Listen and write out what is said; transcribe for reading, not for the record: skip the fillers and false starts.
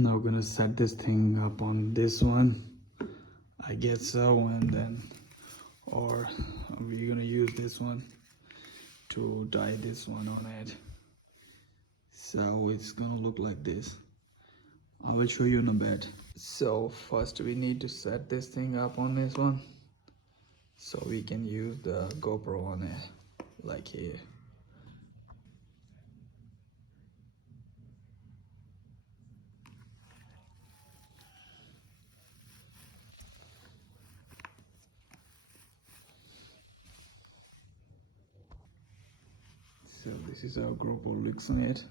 Now we're gonna set this thing up on this one, I guess so, and then or we're gonna use this one to tie this one on it. So it's gonna look like this. I will show you in a bit. So first we need to set this thing up on this one so we can use the GoPro on it, like here. So this is how GoPro looks on it.